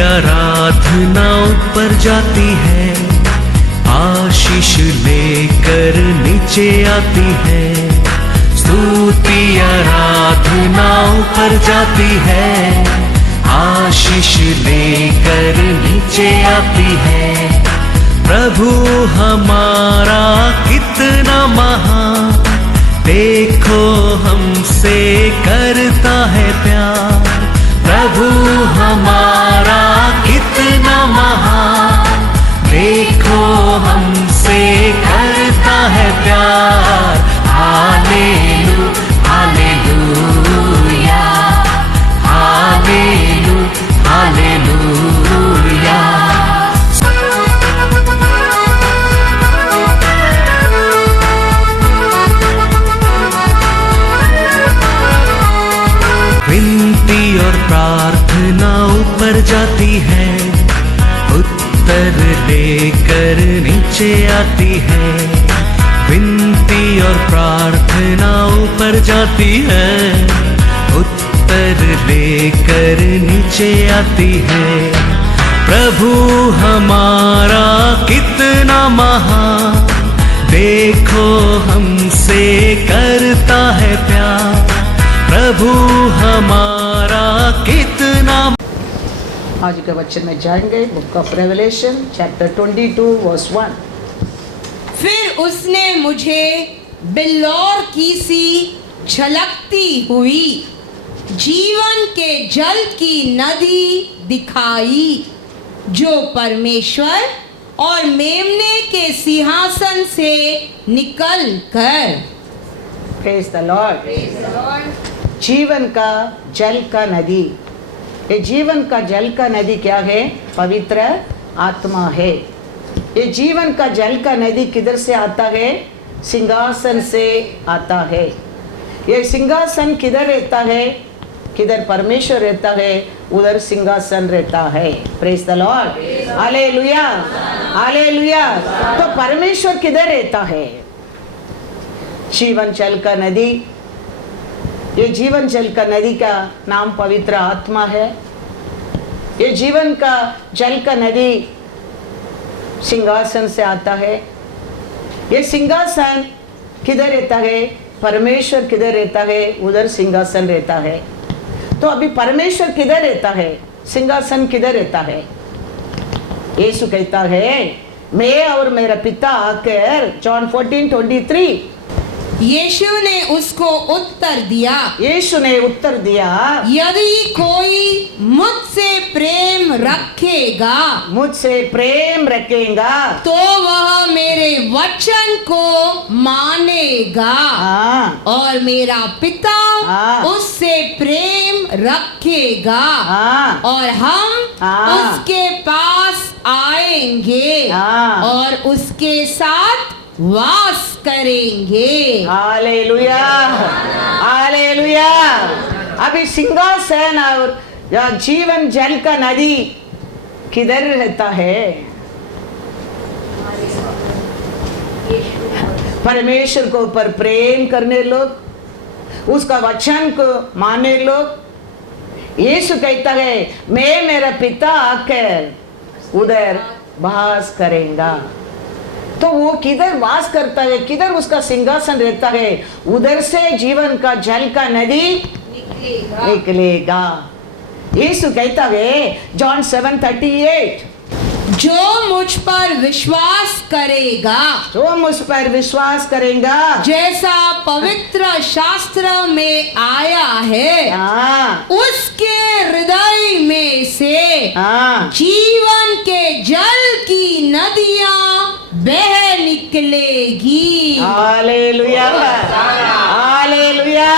आराधना ऊपर जाती है, आशीष लेकर नीचे आती है। स्तुति आराधना ऊपर जाती है, आशीष लेकर नीचे आती है। प्रभु हमारा कितना महान, देखो हमसे करता है प्यार। प्रभु हमारा कितना महान, देखो हमसे करता है प्यार। हालेलू हालेलूया, हालेलू हालेलूया। विनती और प्रार्थना ऊपर जाती है, उत्तर लेकर नीचे आती है। विनती और प्रार्थना ऊपर जाती है, उत्तर लेकर नीचे आती है। प्रभु हमारा कितना महान, देखो हमसे करता है प्यार। प्रभु हमारा कितना। आज के वचन में जाएंगे book of Revelation chapter 22 verse 1। फिर उसने मुझे बिल्लौर की सी झलकती हुई जीवन के जल की नदी दिखाई, जो परमेश्वर और मेमने के सिंहासन से निकल कर। Praise the Lord. जीवन का जल का नदी। ये जीवन का जल का नदी क्या है? पवित्र आत्मा है। ये जीवन का जल का नदी किधर से आता है? सिंहासन से आता है। ये सिंहासन किधर रहता है? किधर परमेश्वर रहता है, उधर सिंहासन रहता है। Praise the Lord. Hallelujah hallelujah. तो परमेश्वर किधर रहता है? जीवन जल का नदी। ये जीवन जल का नदी का नाम पवित्र आत्मा है। ये जीवन का जल का नदी सिंहासन से आता है। ये सिंहासन किधर रहता है? परमेश्वर किधर रहता है, उधर सिंहासन रहता है। तो अभी परमेश्वर किधर रहता है, सिंहासन किधर रहता है? यीशु कहता है, मैं और मेरा पिता आकर, जॉन 14:23। यीशु ने उसको उत्तर दिया, यीशु ने उत्तर दिया, यदि कोई मुझसे प्रेम रखेगा, मुझसे प्रेम रखेगा, तो वह मेरे वचन को मानेगा। और मेरा पिता उससे प्रेम रखेगा, और हम उसके पास आएंगे और उसके साथ वास करेंगे। Hallelujah hallelujah. अभी सिंहासन और जीवन जल का नदी किधर रहता है? परमेश्वर को ऊपर प्रेम करने लोग, उसका वचन को माने लोग। यीशु कहता है, मैं मेरा पिता आकर उधर वास करेगा। तो वो किधर वास करता है, किधर उसका सिंहासन रहता है, उधर से जीवन का जल का नदी निकलेगा। यीशु कहता है जॉन 7:38, जो मुझ पर विश्वास करेगा, जो मुझ पर विश्वास करेगा, जैसा पवित्र शास्त्र में आया है, उसके हृदय में से जीवन के जल की नदियां बह निकलेगी। Hallelujah hallelujah.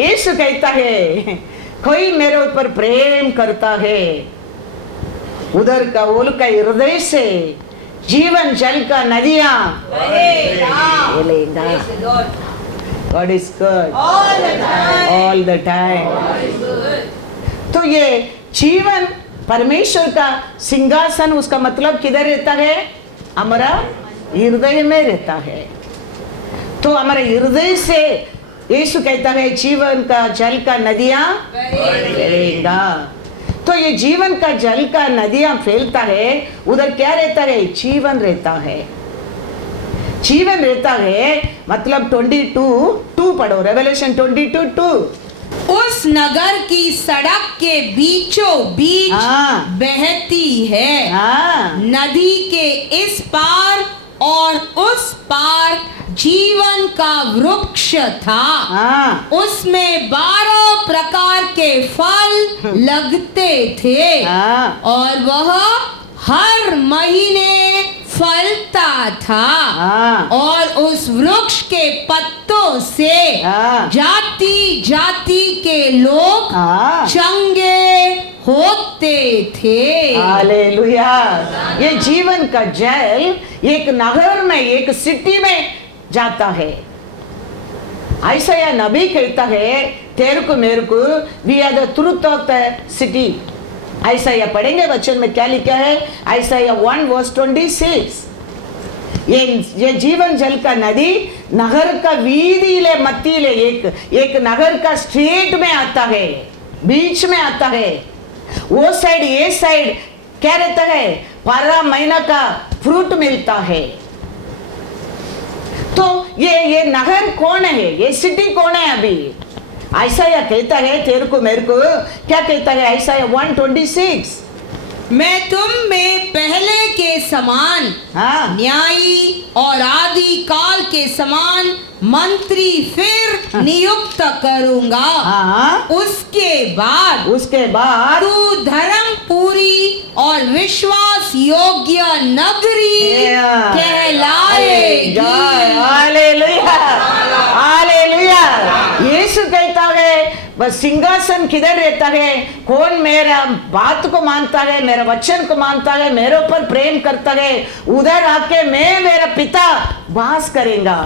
यीशु कहता है, कोई मेरे ऊपर प्रेम करता है, उधर का उनका हृदय से जीवन जल का नदियां बहेगा। God is good all the time। तो ये जीवन परमेश्वर का सिंहासन, उसका मतलब किधर रहता है? हमारा हृदय में रहता है। तो हमारे हृदय से यीशु कहता है जीवन का जल का नदियां बहेगा। तो ये जीवन का जल का नदियां फैलता है, उधर क्या रहता है? जीवन रहता है। जीवन रहता है मतलब 22:2 पढ़ो, रेवलेशन 22:2। उस नगर की सड़क के बीचों बीच हाँ। बहती है, हाँ नदी के इस पार और उस पार जीवन का वृक्ष था। हाँ उसमें 12 प्रकार के फल लगते थे हाँ और वह हर महीने फलता था। हाँ और उस वृक्ष के पत्तों से हाँ। जाति जाति के लोग हाँ। चंगे होते थे। हालेलुया। ये जीवन का जल एक नगर में, एक सिटी में जाता है। ऐसा यह नबी कहता है, तेरे को मेरे को we are the truth of the city. ऐसा यह पढ़ेंगे वचन में क्या लिखा है? ऐसा यह 1:26। ये जीवन जल का नदी नगर का वीधीले मत्तीले एक नगर का स्ट्रीट में आता है, बीच में आता है। वो साइड ये साइड क्या रहता है? 12 महीना का फ्रूट मिलता है। तो ये नगर कौन है? ये सिटी कौन है? अभी ऐसा यह कहता है, तेरे को मेरे को क्या कहता है? ऐसा 1:26। मैं तुम में पहले के समान हाँ न्यायी और आदि काल के समान मंत्री फिर नियुक्त करूंगा। हाँ उसके बाद उसके बाद तू धर्मपुरी और विश्वास योग्य नगरी कहलाएगी। Hallelujah hallelujah. यीशु कहता है बस सिंहासन किधर रहता है? कौन मेरा बात को मानता है, मेरा वचन को मानता है, मेरे ऊपर प्रेम करता है, उधर आके मैं मेरा पिता वास करेगा।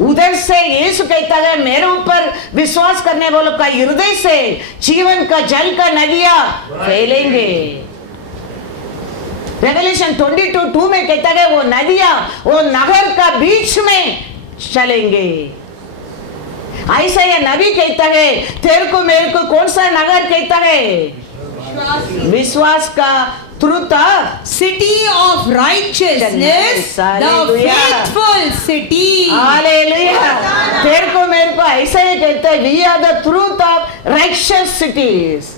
उधर से यीशु कहता है मेरे ऊपर विश्वास करने वालों का हृदय से जीवन का जल का नदियां फैलेंगे। रेवलेशन 22:2 में कहता है वो नदियां वो नगर का बीच में चलेंगे। ऐसा यह नबी कहता है, तेरे को मेरे को कौन सा नगर कहता है? विश्वास का truth city of righteousness, the faithful city. Hallelujah. तेरे को मेरे को ऐसा ही कहता है, we are the truth of righteous cities.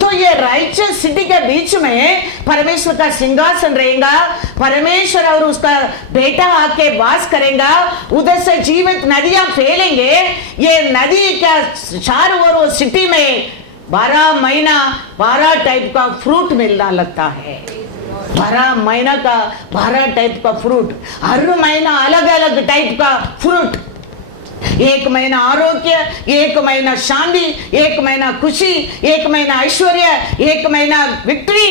तो ये राइचियस सिटी के बीच में परमेश्वर का सिंहासन रहेगा, परमेश्वर और उसका बेटा आके वास करेगा। उधर से जीवित नदियां फैलेंगे। ये नदी का चारों ओर वो सिटी में 12 महीना 12 टाइप का फ्रूट मिलना लगता है। 12 महीना का 12 टाइप का फ्रूट, हर महीना अलग अलग टाइप का फ्रूट। एक महीना आरोग्य, एक महीना शांति, एक महीना खुशी, एक महीना ऐश्वर्य, एक महीना विक्ट्री।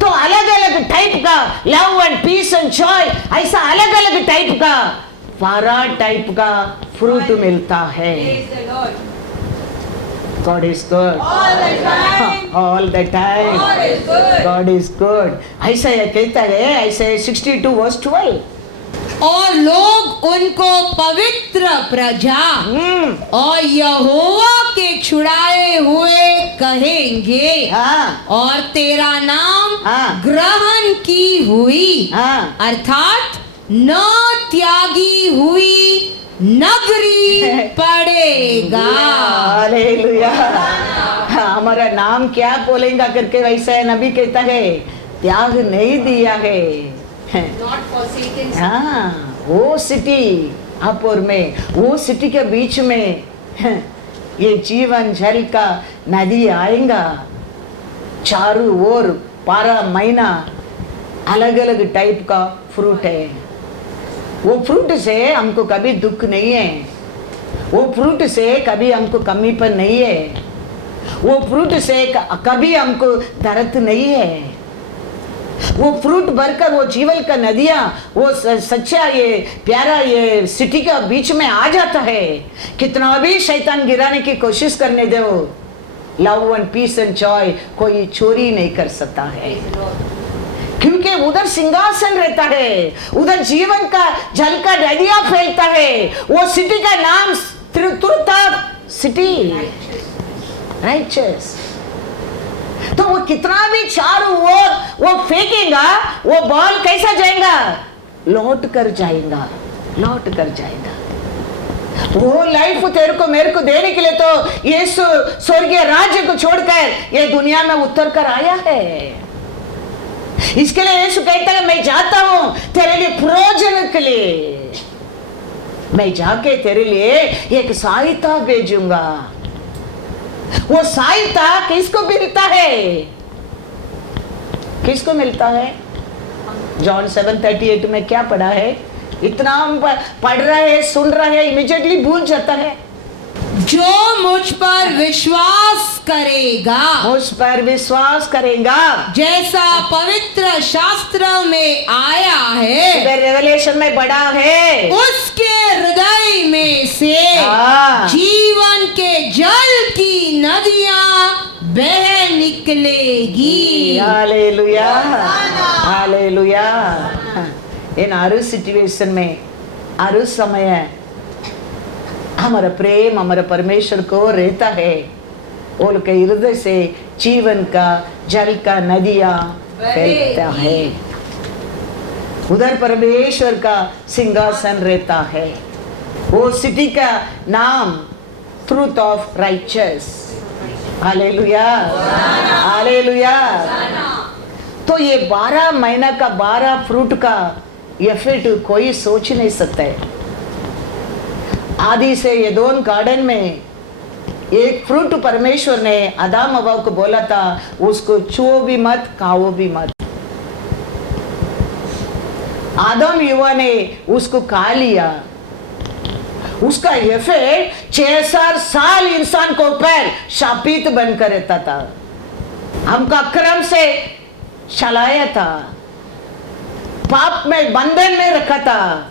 तो अलग अलग टाइप का love and peace and joy, ऐसा अलग अलग टाइप का 12 टाइप का फ्रूट मिलता है। God is good all the time. God is good. ऐसा यह कहता है, ऐसे 62:12। और लोग उनको पवित्र प्रजा और यहोवा के छुड़ाए हुए कहेंगे। हाँ और तेरा नाम हाँ। ग्रहण की हुई, हाँ अर्थात न त्यागी हुई नगरी पड़ेगा। हालेलुया। हमारा नाम क्या बोलेगा करके वैसा नबी कहता है, त्याग नहीं दिया है। हाँ वो सिटी अपुर में, वो सिटी के बीच में ये जीवन जल का नदी आएगा। चारों ओर 12 महीना अलग अलग टाइप का फ्रूट है। वो फ्रूट से हमको कभी दुख नहीं है, वो फ्रूट से कभी हमको कमीपन नहीं है, वो फ्रूट से कभी हमको दर्द नहीं है। वो फ्रूट भरकर वो जीवन का नदियां वो सच्चा ये प्यारा ये सिटी के बीच में आ जाता है। कितना भी शैतान गिराने की कोशिश करने दो, love and peace and joy कोई चोरी नहीं कर सकता है, क्योंकि उधर सिंहासन रहता है, उधर जीवन का जल का नदियां फैलता है। वो सिटी का नाम सिटी राइचियस। तो वो कितना भी चारों ओर वो फेंकेगा, वो बॉल कैसा जाएगा? लौट कर जाएगा, लौट कर जाएगा। वो लाइफ तेरे को मेरे को देने के लिए तो यीशु स्वर्गीय राज्य को छोड़कर ये दुनिया में उतर कर आया है। इसके लिए यीशु कहता है मैं जाता हूं तेरे लिए प्रयोजन के लिए, मैं जाके तेरे लिए एक सहायता भेजूंगा। वो सहायता किसको मिलता है? किसको मिलता है? जॉन 7:38 में क्या पढ़ा है? इतना हम पढ़ रहे हैं, सुन रहे हैं, इमीडिएटली भूल जाता है। जो मुझ पर विश्वास करेगा, मुझ पर विश्वास करेगा, जैसा पवित्र शास्त्र में आया है, रेवलेशन में बड़ा है, उसके हृदय में से हाँ। जीवन के जल की नदियां बह निकलेगी। Hallelujah, hallelujah. इन हर सिचुएशन में, हर समय हमारा प्रेम हमारा परमेश्वर को रहता है। उनके हृदय से जीवन का जल का नदियां बहता है। उधर परमेश्वर का सिंहासन रहता है। वो सिटी का नाम truth of righteous. Hallelujah, hallelujah. तो ये 12 महीना का 12 फ्रूट का इफेक्ट कोई सोच नहीं सकता है। आदि से एदोन गार्डन में एक फ्रूट परमेश्वर ने आदम हवा को बोला था, उसको छुओ भी मत, खाओ भी मत। आदम युवा ने उसको खा लिया। उसका इफेक्ट 6,000 साल इंसान को ऊपर शापित बनकर रहता था, हमका अक्रम से चलाया था, पाप में बंधन में रखा था।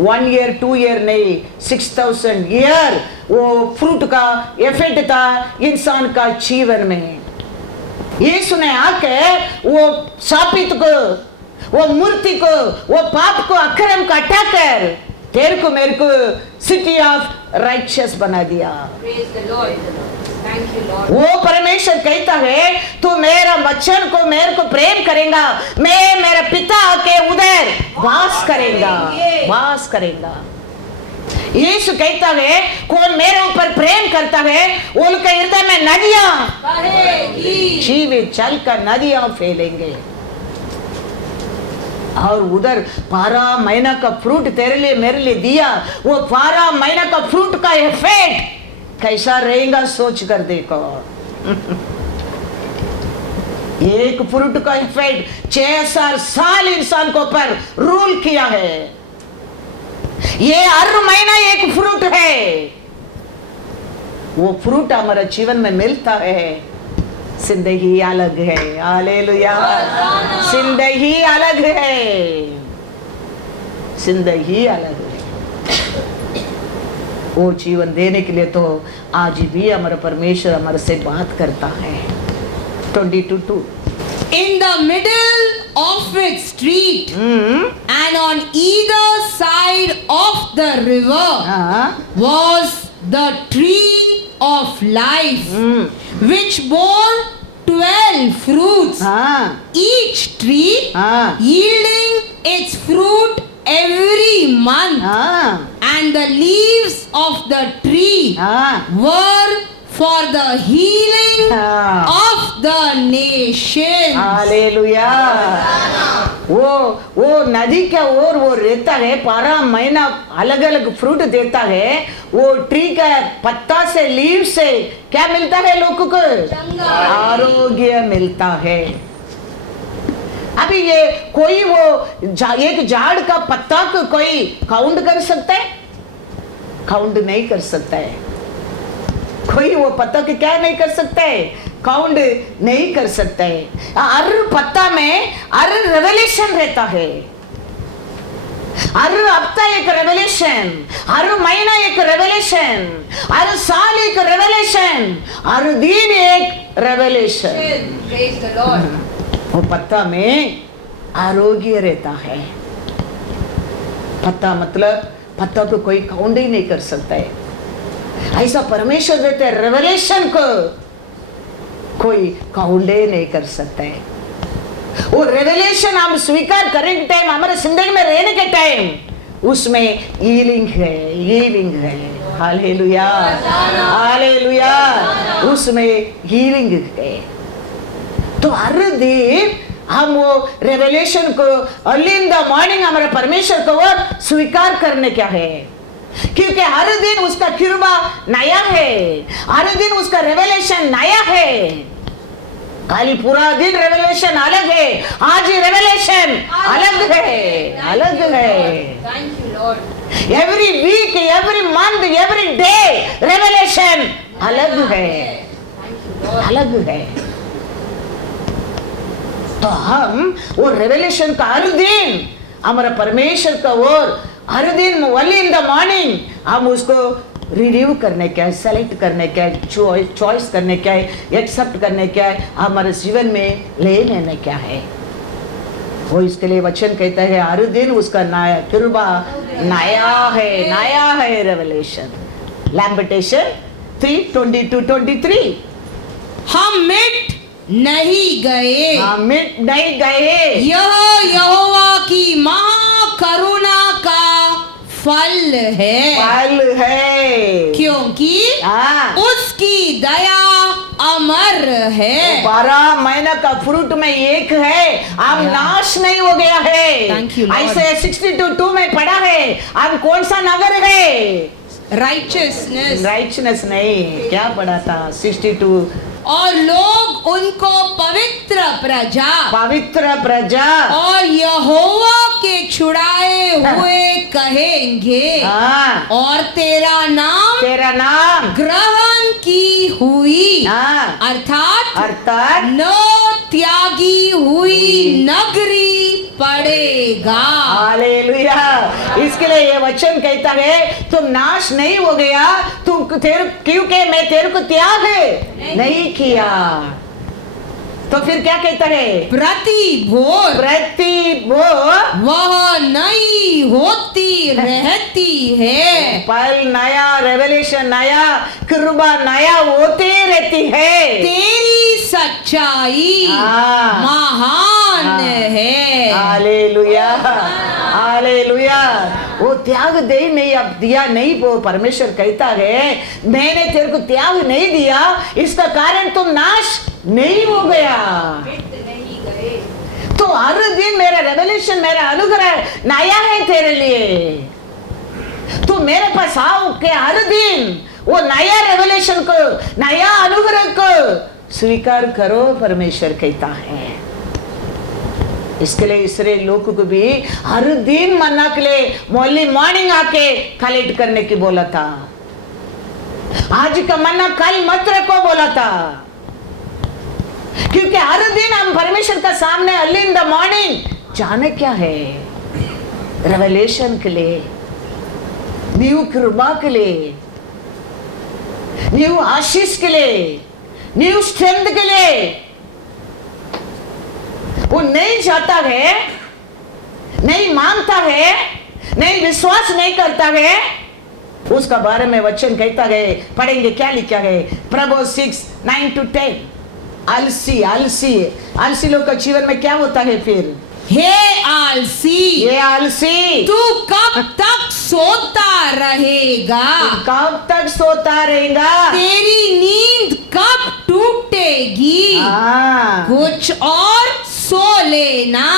1 ईयर 2 ईयर नहीं, 6,000 ईयर वो फ्रूट का इफेक्ट था इंसान का जीवन में। यीशु ने आके वो शापित को, वो मूर्ति को, वो पाप को, अक्रम को हटाकर तेरे को मेरे को सिटी ऑफ राइचस बना दिया। वो परमेश्वर कहता है तू मेरा बच्चन को मेरे को प्रेम करेगा, मैं मेरा पिता के उधर वास करेगा, वास करेगा। यीशु कहता है कौन मेरे ऊपर प्रेम करता है उनके हृदय में नदियां, जीवित जल का नदियां फैलेंगे। और उधर 12 महीना का फ्रूट तेरे लिए मेरे लिए दिया, वो 12 महीना का फ्रूट का इफेक्ट कैसा रहेगा सोच कर देखो। एक फ्रूट का इफेक्ट 6,000 साल इंसान को पर रूल किया है। ये हर महीना एक फ्रूट है, वो फ्रूट हमारा जीवन में मिलता है। जिंदगी अलग है, हालेलुया। जिंदगी अलग है, जिंदगी अलग है। वो जीवन देने के लिए तो आज भी हमारा परमेश्वर हमारे से बात करता है। 22:2 In the middle of its street and on either side of the river was the tree of life, which bore 12 fruits, each tree yielding its fruit every month, and the leaves of the tree were for the healing of the nations. Hallelujah. वो नदी के ओर वो रहता है, 12 महीना अलग अलग fruit देता है। वो ट्री का पत्ता से, लीव से क्या मिलता है लोगों को? आरोग्य मिलता है। अभी ये कोई वो एक झाड़ का पत्ता को कोई काउंट कर सकता है? काउंट नहीं कर सकता है। कोई वो पत्ता के क्या नहीं कर सकता है? काउंट नहीं कर सकता है। हर पत्ता में हर रेवलेशन रहता है, हर हफ्ता एक रेवलेशन, हर महीना एक रेवलेशन, हर साल एक रेवलेशन, हर दिन एक रेवलेशन। वो पत्ता में आरोग्य रहता है। पत्ता मतलब पत्ता को कोई काउंट ही नहीं कर सकता है। ऐसा परमेश्वर देते हैं रेवलेशन को, कोई काउंटे नहीं कर सकता है। वो रेवलेशन हम स्वीकार करने के टाइम, हमारे जिंदगी में रहने के टाइम, उसमें हीलिंग है। हालेलुया, हालेलुया, उसमें हीलिंग है। तो हर दिन हम वो रेवलेशन को अर्ली इन द मॉर्निंग हमारे परमेश्वर को वो स्वीकार करने क्या है, क्योंकि हर दिन उसका कृपा नया है, हर दिन उसका रेवलेशन नया है। कल पूरा दिन रेवलेशन अलग है, आज रेवलेशन अलग है। Every week, every month, every day revelation अलग है। तो हम वो रेवलेशन का हर दिन हमारा परमेश्वर का ओर हर दिन अर्ली इन द मॉर्निंग हम उसको रिव्यू करने क्या है, सेलेक्ट करने क्या है, चॉइस करने क्या है, एक्सेप्ट करने क्या है, हमारे जीवन में ले लेने क्या है। वो इसके लिए वचन कहता है हर दिन उसका नया कृपा नया है रेवलेशन। लैम्बिटेशन 3:22-23। हम मिट नहीं गए, यह यहोवा की महाकरुणा का फल है, क्योंकि उसकी दया अमर है। 12 महीना का फ्रूट में एक है, हम नाश नहीं हो गया है। ऐसे 62 में पढ़ा है, हम कौन सा नगर है? राइचनेस नहीं, क्या पढ़ा था 62? और लोग उनको पवित्र प्रजा और यहोवा के छुड़ाए हुए कहेंगे, और तेरा नाम ग्रहण की हुई, अर्थात न त्यागी हुई नगरी पड़ेगा। हालेलुया। इसके लिए ये वचन कहता है तुम नाश नहीं हो गया, क्योंकि मैं तेरे को त्याग नहीं किया। तो फिर क्या कहता है? प्रति भोर वह नई होती रहती है। पल नया, रेवलेशन नया, कृपा नया होते रहती है। तेरी सच्चाई महान है। Hallelujah, hallelujah. वो त्याग दे नहीं, अब दिया नहीं। वो परमेश्वर कहता है मैंने तेरे को त्याग नहीं दिया, इसका कारण तुम नाश नहीं हो गया। तो हर दिन मेरा रेवलेशन, मेरा अनुग्रह नया है तेरे लिए। तो मेरे पास आओ के हर दिन वो नया रेवलेशन को, नया अनुग्रह को स्वीकार करो, परमेश्वर कहता है। इसके लिए इसराइल लोगों को भी हर दिन मन्ना के लिए अर्ली मॉर्निंग आके कलेक्ट करने की बोला था। आज का मन्ना कल मत रखो बोला था, क्योंकि हर दिन हम परमेश्वर का सामने अर्ली इन द मॉर्निंग जाने क्या है, रेवलेशन के लिए, न्यू कृपा के लिए, न्यू आशीष के लिए, न्यू स्ट्रेंथ के लिए। वो नहीं चाहता है, नहीं मानता है, नहीं विश्वास नहीं करता है, उसका बारे में वचन कहता है। पढ़ेंगे क्या लिखा है? प्रभु 6:9-10। आलसी लोग का जीवन में क्या होता है फिर? हे आलसी, तू कब तक सोता रहेगा? तेरी नींद कब टूटेगी? कुछ और सो लेना।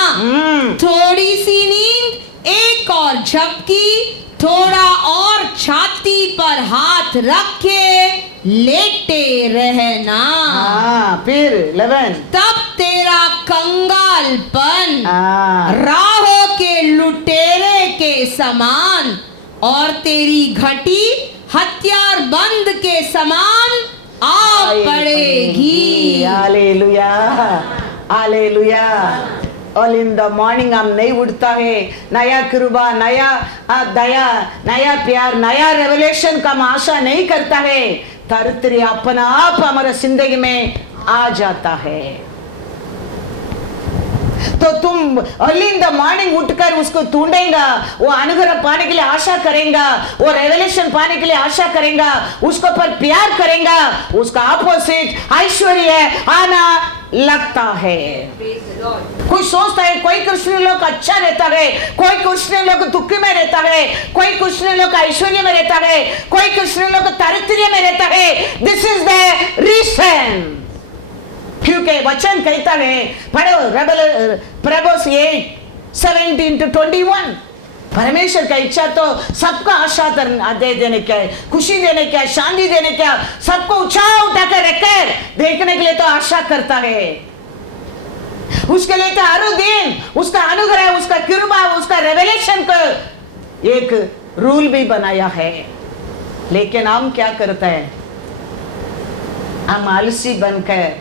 थोड़ी सी नींद, एक और झपकी, थोड़ा और छाती पर हाथ रखे लेटे रहना। फिर 11। तब तेरा कंगालपन राहों के लुटेरे के समान और तेरी घटी हथियार बंद के समान आ पड़ेगी। Hallelujah, hallelujah. Early in the morning हम नहीं उठता है, नया कृपा, नया दया, नया प्यार, नया रेवलेशन का हम आशा नहीं करता है, तरतरी अपना आप हमारे जिंदगी में आ जाता है। तो तुम अर्ली इन द मॉर्निंग उठकर उसको ढूंढेगा, वो अनुग्रह पाने के लिए आशा करेगा, वो रेवलेशन पाने के लिए आशा करेगा, उसको पर प्यार करेगा, उसका अपोजिट ऐश्वर्य आना लगता है। कोई सोचता है कोई क्रिश्चियन लोग अच्छा रहता है, कोई क्रिश्चियन लोग दुख में रहता है, कोई क्रिश्चियन लोग ऐश्वर्य में रहता है, कोई क्रिश्चियन लोग दारिद्र्य में रहता है। दिस इज द रीजन, क्योंकि वचन कहता है, पढ़ो प्रभुस 8:17-21, परमेश्वर का इच्छा तो सबका आशा दे देने का है, खुशी देने का, शांति देने का, सबको उठाकर रखकर देखने के लिए तो आशा करता है। उसके लिए तो हर दिन उसका अनुग्रह, उसका कृपा, उसका रेवलेशन को एक रूल भी बनाया है। लेकिन हम क्या करते हैं? हम आलसी बनकर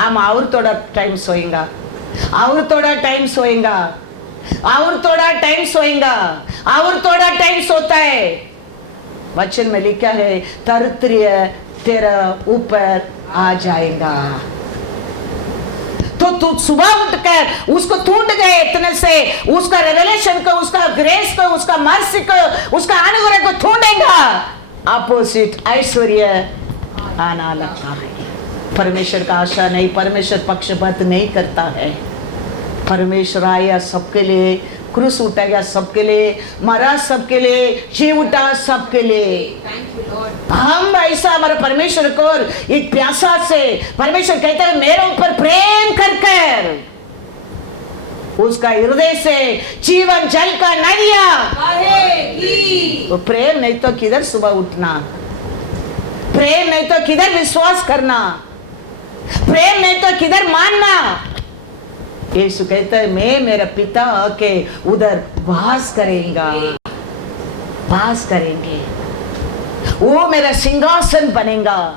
हम और थोड़ा टाइम सोएंगा, और थोड़ा टाइम सोएंगा, और थोड़ा टाइम सोएंगा, और थोड़ा टाइम सोता है। वचन में लिखा है दारिद्र्य तेरा ऊपर आ जाएगा। तो तू सुबह उठकर उसको ढूंढ गए इतने से, उसका रेवलेशन को, उसका ग्रेस को, उसका मर्सी को, उसका अनुग्रह को ढूंढेगा, अपोजिट ऐश्वर्य आना लगता है। परमेश्वर का आशा नहीं, परमेश्वर पक्षपात नहीं करता है। परमेश्वर आया सबके लिए, क्रूस उठाया सबके लिए, मरा सबके लिए, जी उठा सबके लिए। हम ऐसा हमारे परमेश्वर को एक प्यासा से, परमेश्वर कहता है मेरे ऊपर प्रेम कर कर, उसका हृदय से जीवन जल का नदियां बहेगी। वो प्रेम नहीं तो किधर सुबह उठना, प्रेम नहीं तो किधर विश्वास करना, प्रेम नहीं तो किधर मानना। यीशु कहता है मैं मेरा पिता के उधर वास करेगा, वास करेंगे, वो मेरा सिंहासन बनेगा,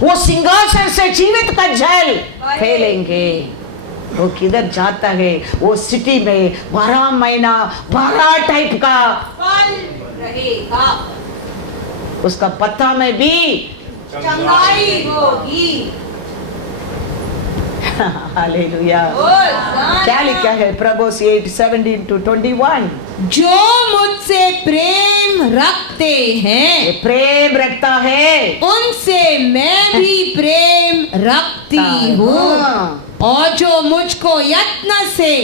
वो सिंहासन से जीवित का जल फैलेंगे। वो किधर जाता है? वो सिटी में 12 महीना 12 टाइप का फल रहेगा, उसका पत्ता में भी चंगाई होगी। हालेलुया। क्या लिखा है प्रभुस 8:17-21? जो मुझसे प्रेम रखते हैं, प्रेम रखता है, उनसे मैं भी प्रेम रखती हूँ, और जो मुझको यत्न से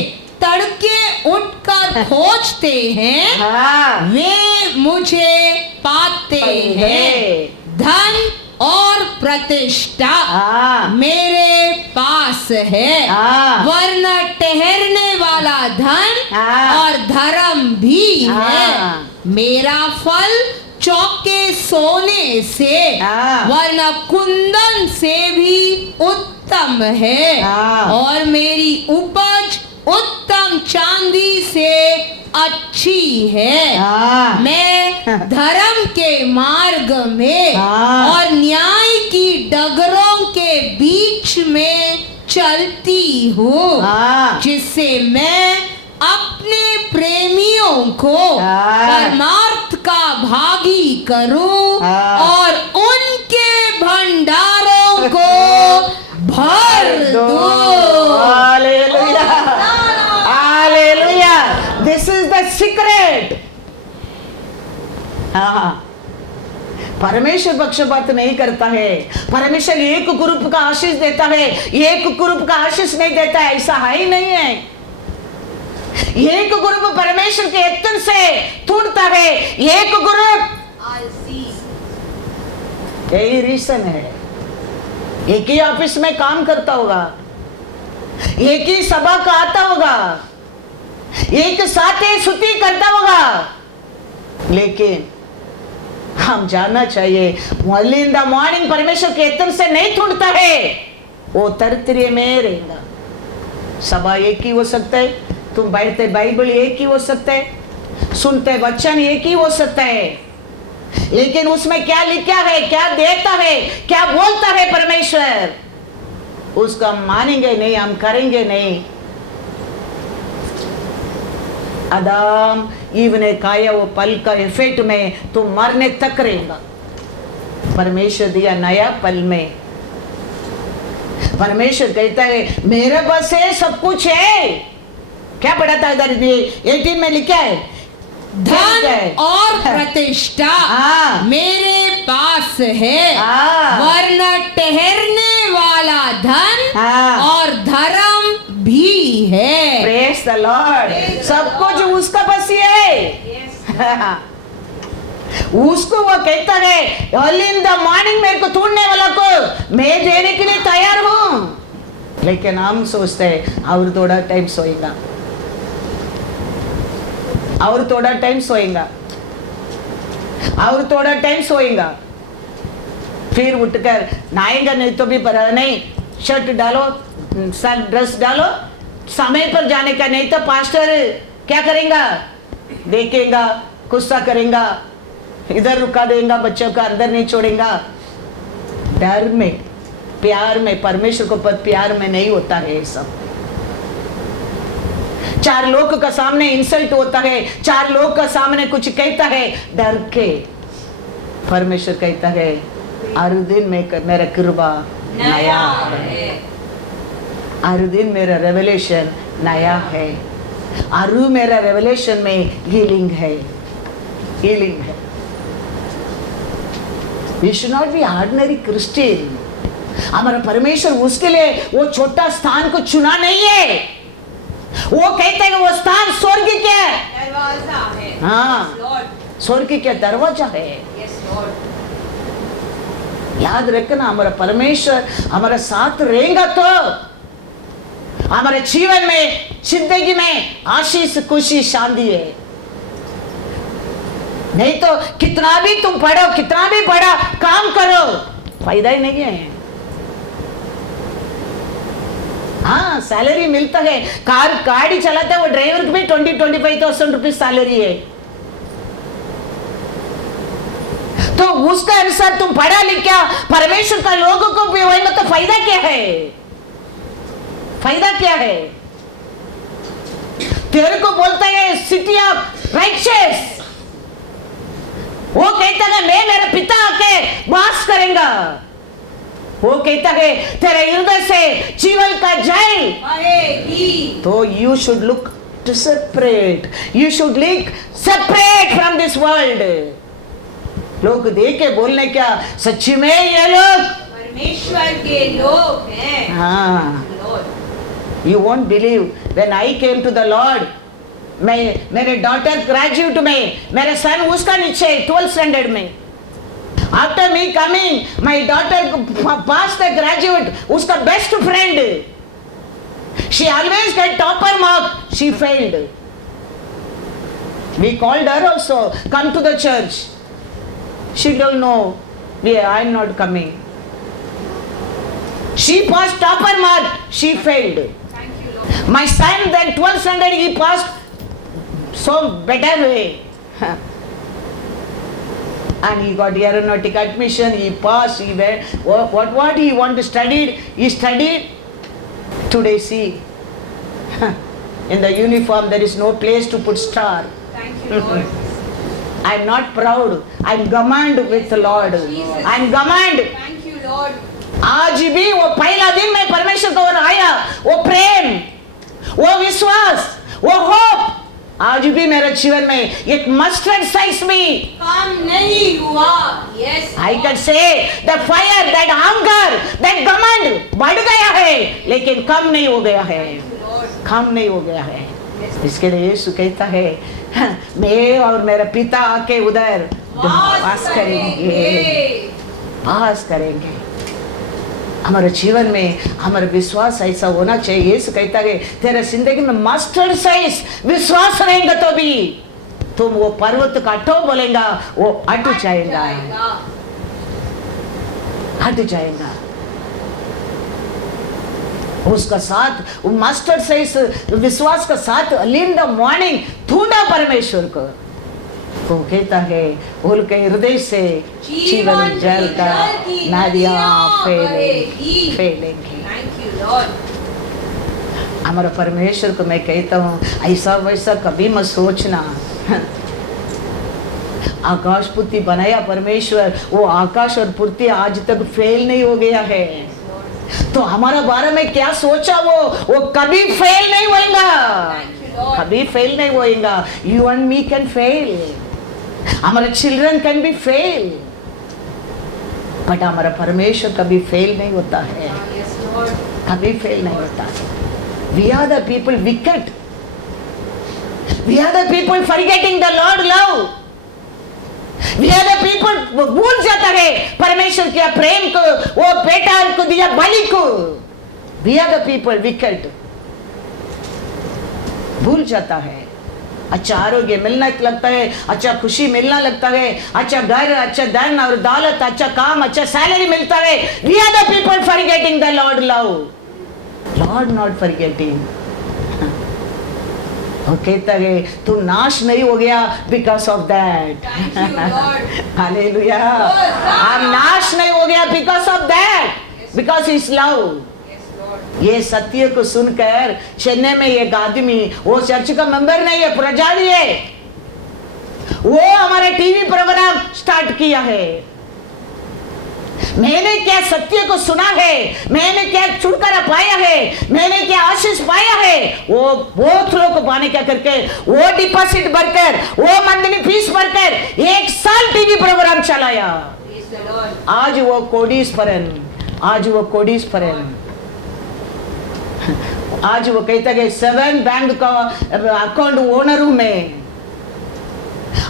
तड़के उठकर खोजते हैं, वे मुझे पाते हैं। धन और प्रतिष्ठा मेरे पास है, वरना ठहरने वाला धन और धर्म भी है। मेरा फल चौके सोने से, वरना कुंदन से भी उत्तम है, और मेरी उपज उत्तम चांदी से अच्छी है। मैं धर्म के मार्ग में और न्याय की डगरों के बीच में चलती हूँ, जिससे मैं अपने प्रेमियों को परमार्थ का भागी करूं और उनके भंडारों को भर दूं। Hallelujah, hallelujah. This is the secret. परमेश्वर पक्षपात नहीं करता है। परमेश्वर एक ग्रुप का आशीष देता है, एक ग्रुप का आशीष नहीं देता है, ऐसा है ही नहीं है। एक ग्रुप परमेश्वर के यत्न से ढूंढता है, एक ग्रुप आलसी। यही रीजन है। एक ही ऑफिस में काम करता होगा, एक ही सभा का आता होगा, एक साथ ही स्तुति करता होगा, लेकिन हम जानना चाहिए अर्ली इन द मॉर्निंग परमेश्वर के यत्न से नहीं ढूंढता है, वो तरतरिये में रहेगा। सभा एक ही हो सकता है, तुम बैठते बाइबल एक ही हो सकता है, सुनते वचन एक ही हो सकता है, लेकिन उसमें क्या लिखा है, क्या देता है, क्या बोलता है परमेश्वर, उसका मानेंगे नहीं, हम करेंगे नहीं। आदम ईव ने खाया वो फल का इफेक्ट में तुम मरने तक रहेगा। परमेश्वर दिया नया फल में परमेश्वर कहता है मेरे पास है, सब कुछ है। क्या पढ़ा था इधर 18 में लिखा है, धन और प्रतिष्ठा हाँ। मेरे पास है, हाँ। वरना ठहरने वाला धन हाँ। और धर्म भी है। Praise the Lord. सब कुछ उसका पास ही है। उसको वो कहता है अर्ली इन द मॉर्निंग मेरे को ढूंढने वाला को मैं देने के लिए तैयार हूं। लेकिन हम सोचते हैं और थोड़ा टाइम सोएगा, और थोड़ा टाइम सोएगा, और थोड़ा टाइम सोएगा, फिर उठकर नहाएगा नहीं तो भी पता नहीं, शर्ट डालो, शर्ट ड्रेस डालो, समय पर जाने का, नहीं तो पास्टर क्या करेगा, देखेगा, गुस्सा करेगा, इधर रुका देगा, बच्चों का अंदर नहीं छोड़ेगा। डर में, प्यार में, परमेश्वर को पर प्यार में नहीं होता है ये सब। चार लोग का सामने इंसल्ट होता है, चार लोग का सामने कुछ कहता है, डर के। परमेश्वर कहता है हर दिन में मेरा कृपा नया है, हर दिन मेरा रेवलेशन नया है, हर मेरा रेवलेशन में हीलिंग है, हीलिंग है। We should not be ordinary Christian. हमारा परमेश्वर उसके लिए वो छोटा स्थान को चुना नहीं है। वो कहते हैं वो स्थान स्वर्ग के दरवाजा है। हाँ, स्वर्ग के दरवाजा है। याद रखना हमारा परमेश्वर हमारा साथ रहेगा तो हमारे जीवन में, जिंदगी में आशीष, खुशी, शांति है। नहीं तो कितना भी तुम पढ़ो, कितना भी बड़ा काम करो, फायदा ही नहीं है। हाँ, सैलरी मिलता है, कार गाड़ी चलाता है वो ड्राइवर को भी 20-25,000 रुपीज सैलरी है। तो उसके अनुसार तुम पढ़ा लिखा, परमेश्वर का लोगों को भी होगा तो फायदा क्या है? फायदा क्या है? तेरे को बोलता है सिटी ऑफ राइचस, वो कहता है मैं मेरा पिता आके वास करेंगा। वो कहता है तेरे हृदय से जीवन का जल बहेगी। तो you should look to separate, you should live separate from this world. लोग देखे बोलने क्या, सच्ची में ये लोग परमेश्वर के लोग हैं। हाँ, you won't believe when I came to the Lord, मेरे डॉटर ग्रेजुएट में, मेरे सन उसका नीचे 12th स्टैंडर्ड में। After me coming my daughter pass the graduate, उसका best friend, she always get topper mark, she failed. We called her also, come to the church. She don't know, I am not coming. She pass topper mark, she failed. My son, that 12th standard, he passed so better way, and he got aeronautic admission. He passed. He went. What he want to study? He studied. Today, see, in the uniform there is no place to put star. Thank you, Lord. I'm not proud. I'm governed with the Lord. I'm governed. Thank you, Lord. आज भी वो पहला दिन में परमेश्वर को आया, वो प्रेम, वो विश्वास, वो होप आज भी मेरे जीवन में एक मस्टर्ड साइज भी काम नहीं हुआ। Yes, I can say the fire, that hunger, that घमंड बढ़ गया है, लेकिन कम नहीं हो गया है, कम नहीं हो गया है। इसके लिए यीशु कहता है मैं और मेरा पिता आके उधर वास करेंगे, वास करेंगे। हमारे जीवन में हमारा विश्वास ऐसा होना चाहिए। यीशु कहता है तेरे जिंदगी में मस्टर्ड साइज विश्वास रहेगा तो भी तुम वो पर्वत का हटो बोलेगा, वो हट जाएगा, हट जाएगा। उसका साथ, वो मस्टर्ड साइज विश्वास का साथ अर्ली इन द मॉर्निंग ढूंढा परमेश्वर को। वो कहता है उनके हृदय से जीवन जल का नदियां फैलेंगी, फैलेंगी। हमारा परमेश्वर को मैं कहता हूँ ऐसा वैसा कभी मत सोचना। आकाश पृथ्वी बनाया परमेश्वर, वो आकाश और पृथ्वी आज तक फेल नहीं हो गया है। तो हमारा बारे में क्या सोचा वो कभी फेल नहीं होएगा, कभी फेल नहीं होएगा। You and me can fail, हमारे children can be fail, but हमारा परमेश्वर कभी फेल नहीं होता है, कभी फेल नहीं होता है। We are the people wicked, we are the people forgetting the Lord love, we are the people भूल जाता है परमेश्वर के प्रेम को, वो बेटा को दिया बलि को। We are the people wicked, भूल जाता है। अच्छा आरोग्य मिलना लगता है, अच्छा खुशी मिलना लगता है, अच्छा घर, अच्छा धन और दौलत, अच्छा काम, अच्छा सैलरी मिलता है। We are the people forgetting the Lord love, Lord not forgetting. वो कहता है तू नाश नहीं हो गया बिकॉज ऑफ दैट, हालेलुया। हम नाश नहीं हो गया because of that, because his love. ये सत्य को सुनकर चेन्नई में एक आदमी, वो चर्च का मेंबर नहीं है, पुजारी है, वो हमारे टीवी प्रोग्राम स्टार्ट किया है। मैंने क्या सत्य को सुना है, मैंने क्या छुटकारा पाया है, मैंने क्या आशीष पाया है, वो बहुत लोग को पाने क्या करके वो डिपॉजिट भरकर, वो मंथली फीस भरकर 1 साल टीवी प्रोग्राम चलाया। आज वो कोडीश्वरन, आज वो कोडीश्वरन, आज वो कहता है 7 बैंक का अकाउंट ओनर हूं मैं।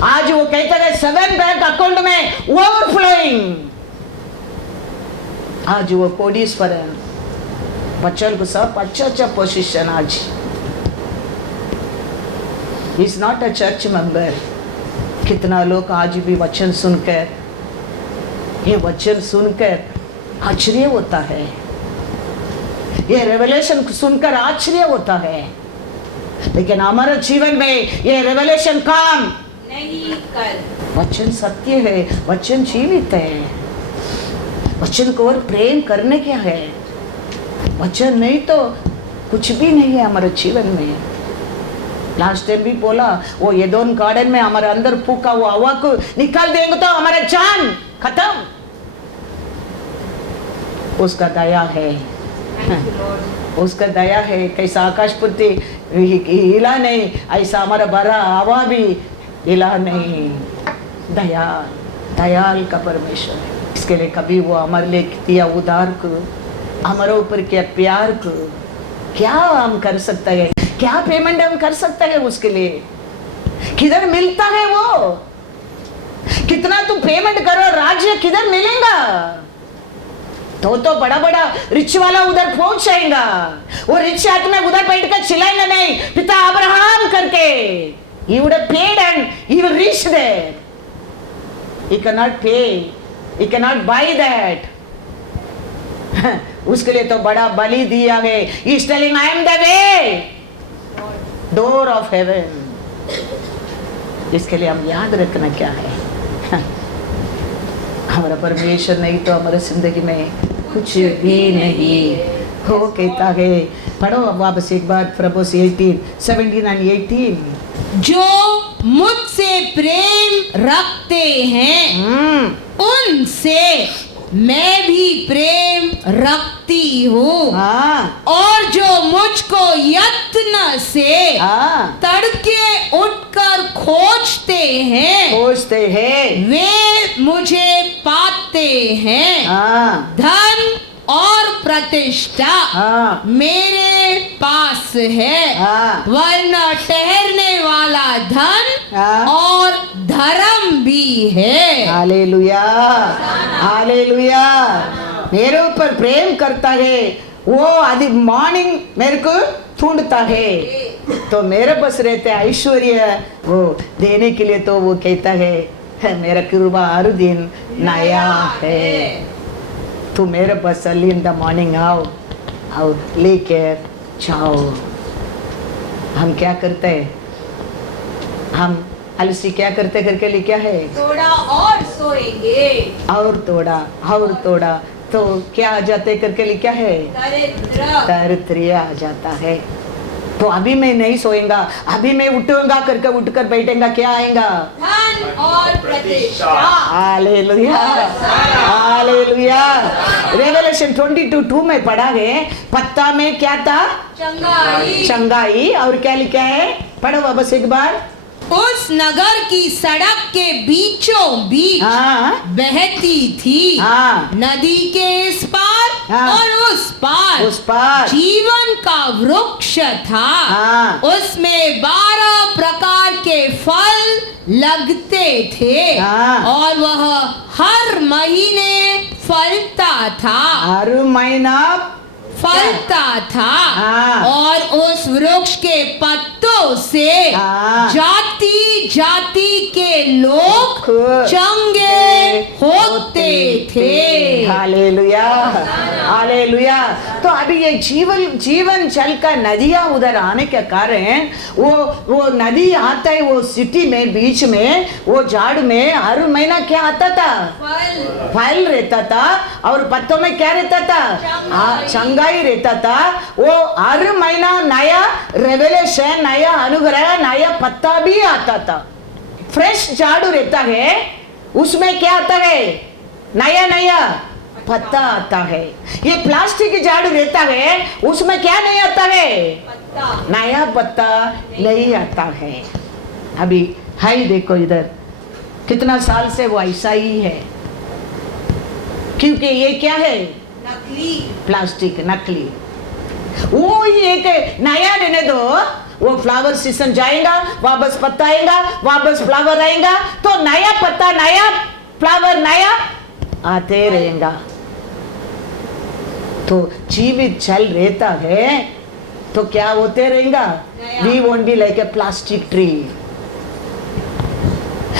आज वो कहता है 7 बैंक अकाउंट में ओवरफ्लोइंग। आज वो कोडीश्वरन, बच्चों को सब अच्छा पोजीशन। आज is not a church member. कितना लोग आज भी वचन सुनकर, ये वचन सुनकर आश्चर्य होता है, ये रेवलेशन सुनकर आश्चर्य होता है, लेकिन हमारे जीवन में ये रेवलेशन काम नहीं कर। वचन सत्य है, वचन जीवित है, वचन को और प्रेम करने क्या है। वचन नहीं तो कुछ भी नहीं है हमारे जीवन में। लास्ट टाइम भी बोला, वो एदोन गार्डन में हमारे अंदर फूका हुआ हवा को निकाल देंगे तो हमारा जान खत्म। उसका दया है, उसका दया है। कैसा आकाश पृथ्वी हिला नहीं, ऐसा हमारा भरा हवा भी हिला नहीं। दयाल का परमेश्वर है। इसके लिए कभी वो हमारे लिए किया उदार को, हमारे ऊपर क्या प्यार को, क्या हम कर सकते हैं, क्या पेमेंट हम कर सकते हैं उसके लिए। किधर मिलता है वो, कितना तू पेमेंट करो, राज्य किधर मिलेगा। तो बड़ा बड़ा रिच वाला उधर पहुंच जाएगा, वो रिच आदमी उधर बैठ कर चिल्लाएगा नहीं, पिता अब्राहम करके। He would have paid and he will reach there. He cannot pay, he cannot buy that. उसके लिए तो बड़ा बलि दिया है। He is telling, I am the way, door of heaven. इसके लिए हम याद रखना क्या है, हमारा परमेश्वर नहीं तो हमारे जिंदगी में कुछ भी नहीं हो। कहता है, पढ़ो अब वापस एक बार प्रभु 17 and 18। जो मुझसे प्रेम रखते हैं उनसे मैं भी प्रेम रखती हूँ, और जो मुझको यत्न से तड़के उठकर खोजते हैं वे मुझे पाते हैं। धन और प्रतिष्ठा मेरे पास है, वरना ठहरने वाला धन और धर्म भी है। Hallelujah, hallelujah. मेरे ऊपर प्रेम करता है, वो आदि मॉर्निंग मेरे को ढूंढता है, तो मेरे पास रहते ऐश्वर्य वो देने के लिए। तो वो कहता है मेरा कृपा हर दिन नया है। तू मेरे पास अर्ली इन द मॉर्निंग आओ लेके जाओ। हम क्या करते हैं, हम अलसी क्या करते करके लिखा है, थोड़ा और सोएंगे, और थोड़ा तो क्या आ जाते करके लिखा है, दरिद्र आ जाता है। तो अभी मैं नहीं सोएगा, अभी मैं उठूंगा करके उठकर बैठेगा, क्या आएगा? धन और प्रतिष्ठा। Hallelujah, hallelujah. रेवलेशन 22:2 में पढ़ा है, पत्ता में क्या था? चंगाई। चंगाई। और क्या लिखा है? पढ़ो वापस एक बार। उस नगर की सड़क के बीचों बीच हाँ बहती थी, हाँ नदी के इस पार हाँ। और उस पार जीवन का वृक्ष था। हाँ। उसमें 12 प्रकार के फल लगते थे, हाँ। और वह हर महीने फलता था। हर महीना फलता था। हाँ। और उस वृक्ष के पत्तों से हाँ। जाति जाति के लोग चंगे होते थे। Hallelujah, hallelujah. तो अभी ये जीवन जल का नदियां उधर आने के कारण वो नदी आता है, वो सिटी में बीच में वो झाड़ में हर महीना क्या आता था? फल रहता था। और पत्तों में क्या रहता था? चंगाई रहता था। वो हर महीना नया रेवलेशन, नया अनुग्रह, नया पत्ता भी आता था। फ्रेश झाड़ू रहता है, उसमें क्या आता है? नया नया पत्ता आता है। ये प्लास्टिक झाड़ू रहता है, उसमें क्या नहीं आता है? नया पत्ता नहीं आता है। अभी हाई देखो इधर, कितना साल से वो ऐसा ही है, क्योंकि ये क्या है? नकली प्लास्टिक, नकली। वो ही एक नया रहने दो, वो फ्लावर सीजन जाएगा, वापस पत्ता आएगा, वापस फ्लावर आएगा, तो नया पत्ता, नया फ्लावर, नया आते रहेगा। तो जीवित जल रहता है तो क्या होते रहेगा? We won't be like a plastic tree.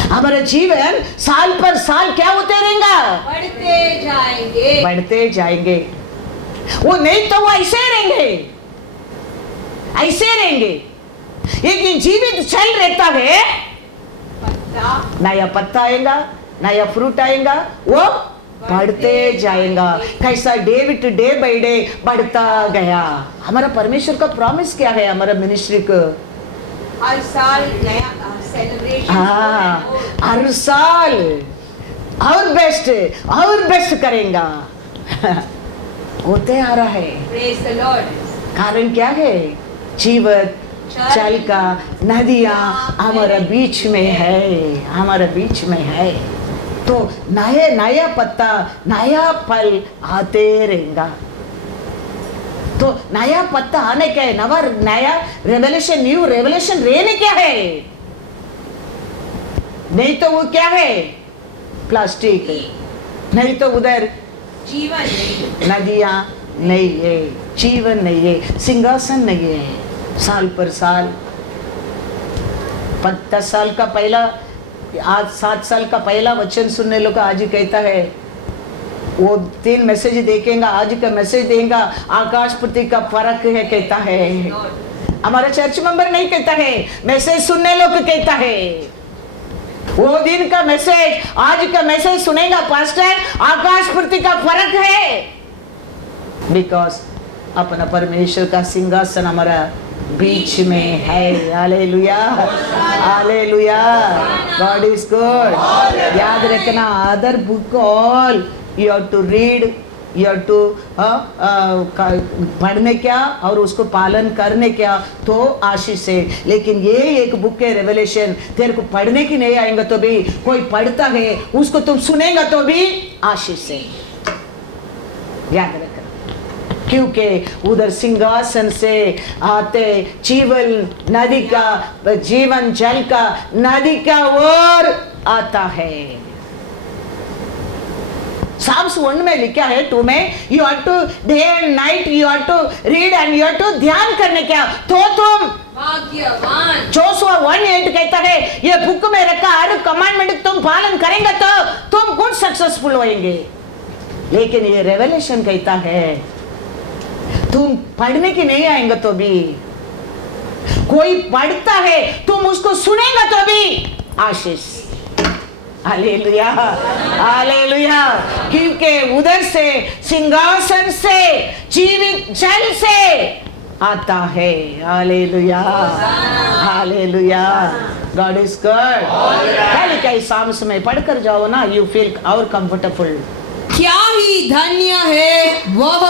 हमारा जीवन साल पर साल क्या होते रहेगा? बढ़ते जाएंगे, बढ़ते जाएंगे। वो नहीं तो वो ऐसे रहेंगे, ऐसे रहेंगे। लेकिन जीवित जल रहता है, नया पत्ता आएगा, नया फ्रूट आएगा, वो बढ़ते जाएगा। कैसा day with day by day बढ़ता गया। हमारा परमेश्वर का प्रॉमिस क्या है हमारा मिनिस्ट्री को? हर साल नया सेलिब्रेशन। हाँ, हर साल और बेस्ट करेगा। होते आ रहा है। Praise the Lord। कारण क्या है? जीवन जल का नदियां हमारे बीच में है, हमारे बीच में है। तो नया पत्ता, नया फल आते रहेगा। तो नया पत्ता आने क्या है? नया रेवलेशन, न्यू रेवलेशन रहने क्या है? नहीं तो वो क्या है? प्लास्टिक। नहीं तो उधर जीवन नहीं, नदियां नहीं है, जीवन नहीं है, सिंहासन नहीं है। साल पर साल 10 साल का पहला, आज 7 साल का पहला वचन सुनने लोग आज ही कहता है, वो 3 मैसेज देखेगा, आज का मैसेज देगा, आकाश पृथ्वी का फर्क है कहता है। हमारा चर्च मेंबर नहीं कहता है, मैसेज सुनने लोग कहता है। वो दिन का मैसेज, आज का मैसेज सुनेगा पास्टर, आकाश पृथ्वी का फर्क है। बिकॉज अपना परमेश्वर का सिंहासन हमारा बीच में है। Hallelujah, hallelujah, God is good. याद रखना, other book all you have to read, you have to पढ़ने क्या और उसको पालन करने क्या तो आशीष है। लेकिन ये एक बुक है रेवलेशन, तेरे को पढ़ने की नहीं आएगा तो भी कोई पढ़ता है, उसको तुम सुनेगा तो भी आशीष है। याद रखना, क्योंकि उधर सिंहासन से आते जीवन नदी का, जीवन जल का नदी का ओर आता है। Psalms 1 में लिखा है 2 में, you have to day and night you have to read and you have to ध्यान करने क्या तो तुम भाग्यवान। जोशुआ 1:8 कहता है, ये बुक में रखा हर कमांडमेंट तुम पालन करेंगे तो तुम गुड सक्सेसफुल होएंगे। लेकिन ये रेवलेशन कहता है, तुम पढ़ने की नहीं आएंगे तो भी, कोई पढ़ता है तुम उसको सुनेगा तो भी आशीष। Hallelujah, hallelujah. क्योंकि उधर से सिंहासन से जीवित जल से आता है। Hallelujah, hallelujah, God is good. खाली कई साम्स में पढ़कर जाओ ना, यू फील और कंफर्टेबल। क्या ही धन्य है वह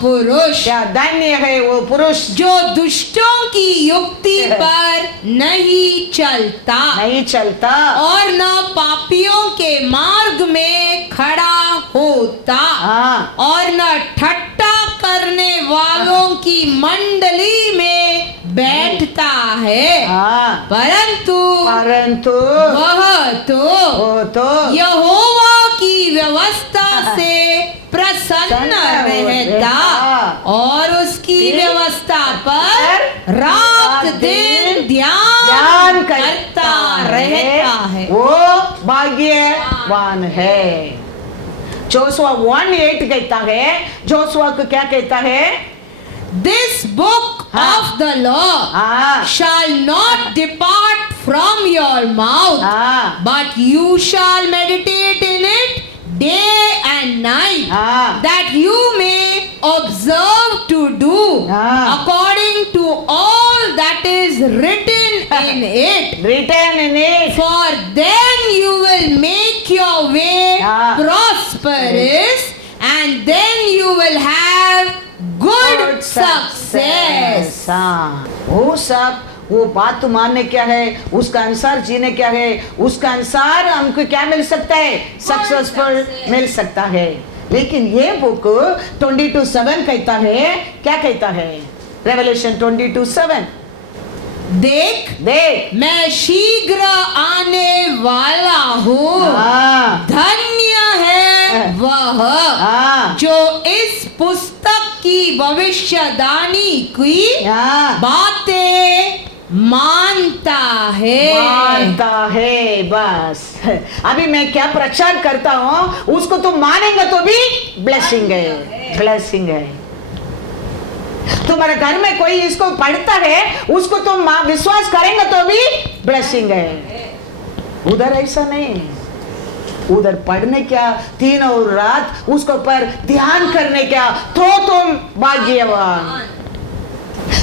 पुरुष, क्या धन्य है वो पुरुष जो दुष्टों की युक्ति पर नहीं चलता, नहीं चलता और न पापियों के मार्ग में खड़ा होता, हाँ, और न ठट्टा करने वालों की मंडली में बैठता है, हाँ, परंतु परंतु वह तो वो तो यहोवा की व्यवस्था से प्रसन्न रहता और उसकी व्यवस्था पर रात दिन ध्यान करता रहता है। वो भाग्यवान है। जोशुआ 1:8 कहता है, जोशुआ को क्या कहता है? This book of the law हाँ, shall not depart from your mouth, हाँ, but you shall meditate in it day and night, हाँ, that you may observe to do हाँ, according to all that is written in it. written in it. For then you will make your way हाँ, prosperous, and then you will have good success. हाँ, वो सब वो बात मानने क्या है, उसका अनुसार जीने क्या है, उसका अनुसार हमको क्या मिल सकता है? सक्सेसफुल मिल सकता है। लेकिन ये बुक 22:7 कहता है, क्या कहता है? रेवलेशन 22:7, देख देख मैं शीघ्र आने वाला हूँ, हाँ, धन्य है वह हाँ, जो इस पुस्तक की भविष्यवाणी की हाँ, बातें मानता है। मानता है। बस अभी मैं क्या प्रचार करता हूँ उसको तुम मानेंगे तो भी ब्लेसिंग है, ब्लेसिंग है। तुम्हारे घर में कोई इसको पढ़ता है, उसको तुम विश्वास करेंगे तो भी ब्लेसिंग है। उधर ऐसा नहीं, उधर पढ़ने क्या, दिन और रात उसको पर ध्यान करने क्या, तो तुम भाग्यवान।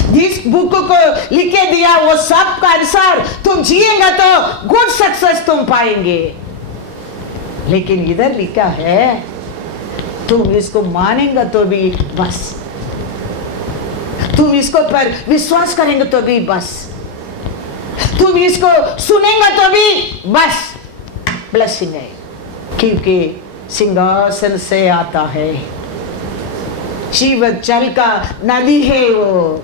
जिस बुक को लिखे दिया वो सब का अनुसार तुम जिएंगे तो गुड सक्सेस तुम पाएंगे। लेकिन इधर लिखा है तुम इसको मानेंगे तो भी बस, तुम इसको पर विश्वास करेंगे तो भी बस, तुम इसको सुनेंगे तो भी बस ब्लेसिंग है। क्योंकि सिंहासन से आता है, जीवन जल का नदी है वो।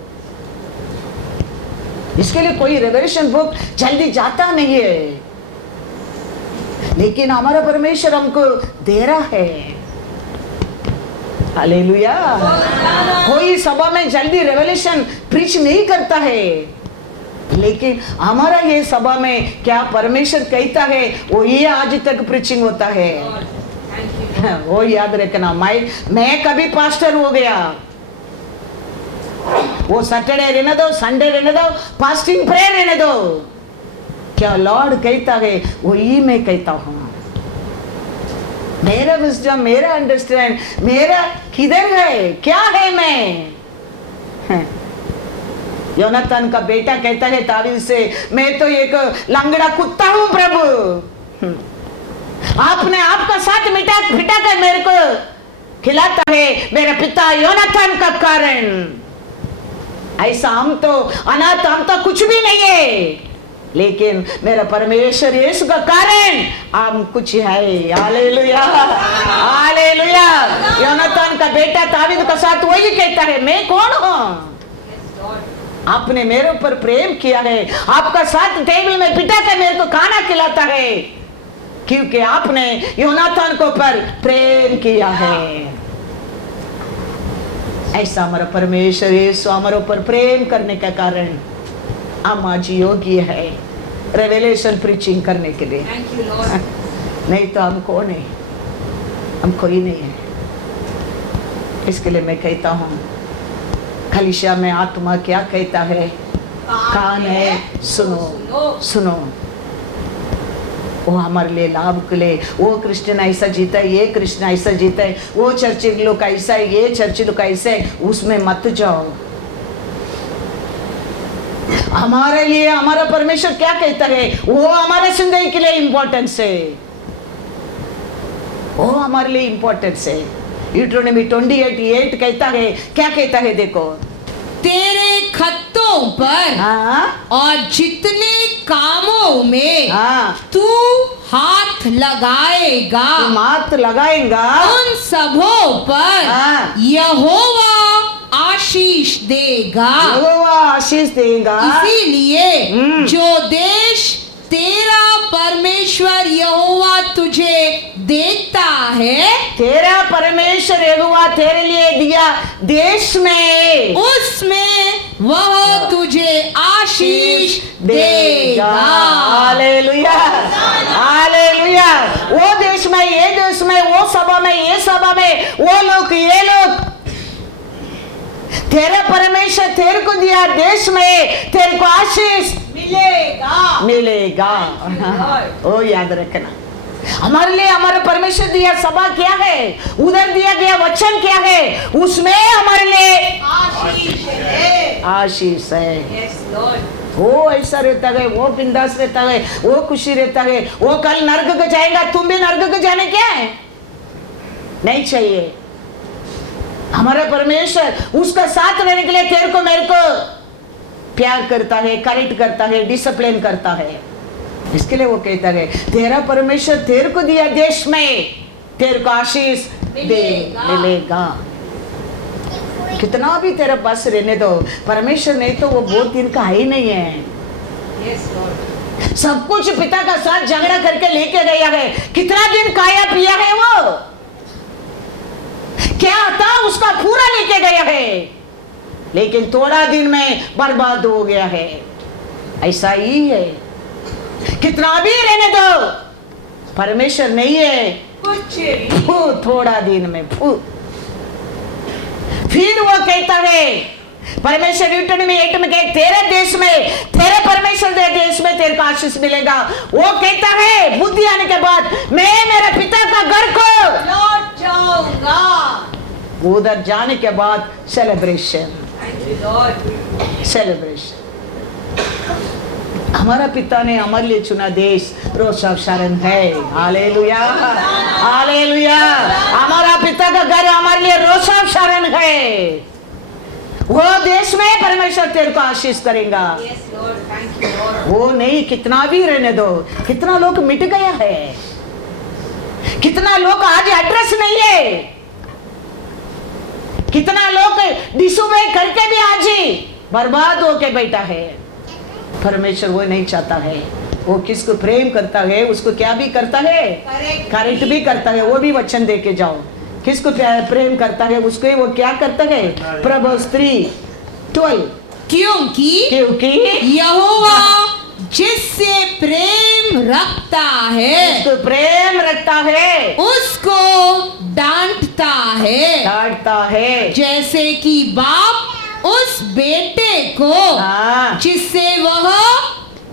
इसके लिए कोई रेवलेशन बुक जल्दी जाता नहीं है, लेकिन हमारा परमेश्वर हमको दे रहा है। हालेलुया। कोई सभा में जल्दी रेवलेशन प्रीच नहीं करता है, लेकिन हमारा ये सभा में क्या परमेश्वर कहता है वो ये आज तक प्रीचिंग होता है। वो याद रखना। मैं कभी पास्टर हो गया, वो सैटरडे रहने दो, संडे रहने दो, फास्टिंग प्रेयर रहने दो, क्या लॉर्ड कहता है वही मैं कहता हूं। मेरा विजडम, मेरा अंडरस्टैंड, मेरा किधर है, क्या है मैं। योनातान का बेटा कहता है दावीद से, मैं तो एक लंगड़ा कुत्ता हूं प्रभु, आपने आपका साथ मिटा कर मेरे को खिलाता है मेरे पिता योनातान का कारण। ऐसा हम तो अनाथ, हम तो कुछ भी नहीं है, लेकिन मेरा परमेश्वर यीशु का कारण हम कुछ है। Hallelujah, hallelujah. योनातान का बेटा दावीद का साथ वही कहता है, मैं कौन हूं, आपने मेरे ऊपर प्रेम किया है, आपका साथ टेबल में बिठा कर मेरे को खाना खिलाता है, क्योंकि आपने योनातान को पर प्रेम किया है। ऐसा हमारा परमेश्वर यीशु हमारे ऊपर प्रेम करने का कारण हम आज योग्य है रेवलेशन प्रीचिंग करने के लिए। नहीं तो हम कौन है, हम कोई नहीं है। इसके लिए मैं कहता हूँ, कलीसिया में आत्मा क्या कहता है, कान है सुनो, सुनो। वो हमारे लिए लाभ के लिए, वो क्रिश्चियन ऐसा जीता है, ये क्रिश्चियन ऐसा जीता है, वो चर्च लोग ऐसा है, ये चर्च लोग ऐसा है, उसमें मत जाओ। हमारे लिए हमारा परमेश्वर क्या कहता है, वो हमारे जिंदगी के लिए इंपॉर्टेंस है, वो हमारे लिए इंपॉर्टेंस है। यूट्रोनॉमी 28:8 कहता है, क्या कहता है देखो, तेरे खत्तों पर हाँ और जितने कामों में हाँ तू हाथ लगाएगा तुम हाथ लगाएगा उन सबों पर हाँ। यहोवा आशीष देगा। यहोवा आशीष देगा। इसीलिए जो देश तेरा परमेश्वर यहोवा तुझे देता है, तेरा परमेश्वर यहोवा तेरे लिए दिया देश में, उसमें वह तुझे आशीष देगा। Hallelujah, hallelujah. वो देश में, ये देश में, वो सभा में, ये सभा में, वो लोग, ये लोग, तेरे परमेश्वर तेरे को दिया देश में तेरे को आशीष मिलेगा, मिलेगा। ओ याद रखना, हमारे लिए हमारे परमेश्वर दिया सभा क्या है, उधर दिया गया वचन क्या है, उसमें हमारे लिए आशीष है। आशीष है। Yes, Lord. वो ऐसा रहता है, वो बिंदास रहता है, वो खुशी रहता है। वो कल नरक को जाएगा, तुम भी नरक को जाने क्या है, नहीं चाहिए। हमारा परमेश्वर उसका साथ रहने के लिए तेरे को मेरे को प्यार करता है, करेक्ट करता है, डिसिप्लिन करता है। इसके लिए वो कहता है, तेरा परमेश्वर तेरे को दिया देश में तेरे को आशीष मिलेगा। कितना भी तेरा पास रहने दो, परमेश्वर नहीं तो वो बहुत दिन का ही नहीं है। Yes, Lord. सब कुछ पिता का साथ झगड़ा करके लेके गया है, कितना दिन खाया पिया है, वो क्या था उसका पूरा लेके गया है, लेकिन थोड़ा दिन में बर्बाद हो गया है। ऐसा ही है, कितना भी रहने दो, परमेश्वर नहीं है, कुछ भी। थोड़ा दिन में फिर वो कहता है, परमेश्वर यूट्यूब 8 में कहे, तेरे देश में, तेरे परमेश्वर के देश में तेरे को आशीष मिलेगा। वो कहता है, बुद्धि आने के बाद मैं मेरे पिता का घर को लौट जाऊंगा। उधर जाने के बाद celebration, Thank you, Lord. Celebration. हमारा पिता ने हमारे लिए चुना देश रोशा शरण है। Hallelujah, hallelujah. हमारा पिता का घर हमारे लिए रोशा शरण है। वो देश में परमेश्वर तेरे को आशीष करेगा। Yes, Lord. Thank you, Lord. वो नहीं, कितना भी रहने दो। कितना लोग मिट गया है, कितना लोग आज एड्रेस नहीं है, कितना लोग डिसोबे करके भी आज ही बर्बाद होके बैठा है। परमेश्वर वो नहीं चाहता है, वो किसको प्रेम करता है उसको क्या भी करता है, करेक्ट भी करता है। वो भी वचन दे के जाओ, किसको प्रेम करता है उसको वो क्या करता है। प्रभु 3:12, क्योंकि यहोवा जिससे प्रेम रखता है, उसको प्रेम रखता है, उसको डांटता है, डांटता है, जैसे कि बाप उस बेटे को हाँ। जिससे वह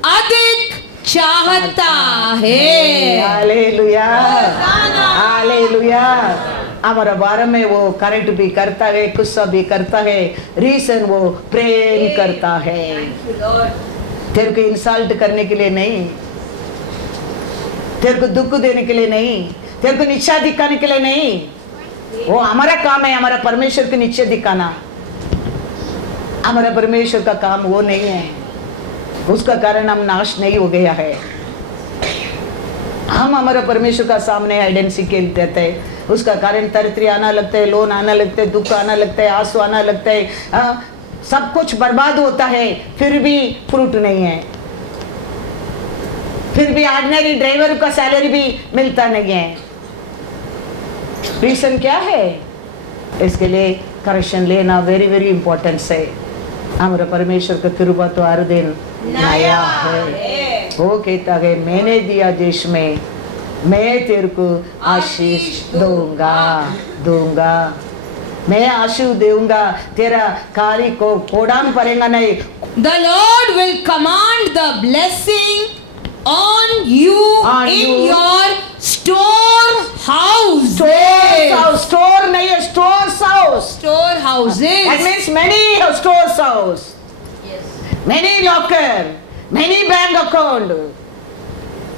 अधिक चाहता है। Hallelujah, hallelujah. हमारा बारे में वो करेक्ट भी करता है, गुस्सा भी करता है, रीजन वो प्रेम करता है। तेरे को इंसल्ट करने के लिए नहीं, तेरे को दुख देने के लिए नहीं, तेरे को नीचा दिखाने के लिए नहीं। वो हमारा काम है, हमारा परमेश्वर को नीचे दिखाना। हमारा परमेश्वर का काम वो नहीं है, उसका कारण हम नाश नहीं हो गया है। हम हमारा परमेश्वर का सामने आइडेंटिटी खेलते थे, उसका कारण तरतरी आना लगता है, लोन आना लगता है, दुख आना लगता है, आंसू आना लगता है, सब कुछ बर्बाद होता है, फिर भी फ्रूट नहीं है, फिर भी ऑर्डिनरी ड्राइवर का सैलरी भी मिलता नहीं है। रीजन क्या है? इसके लिए करेक्शन लेना वेरी वेरी इंपॉर्टेंट है। हमारा परमेश्वर का कृपा तो हर दिन नया है। वो कहता है, मैंने दिया देश में, मैं तेरे को आशीष दूंगा, मैं आशीष दूंगा, तेरा कार्य को कोडान पड़ेगा नहीं। The Lord will command the blessing on you in your storehouse. Store नहीं है, storehouses. Storehouses. That means many storehouses. many locker, many bank account.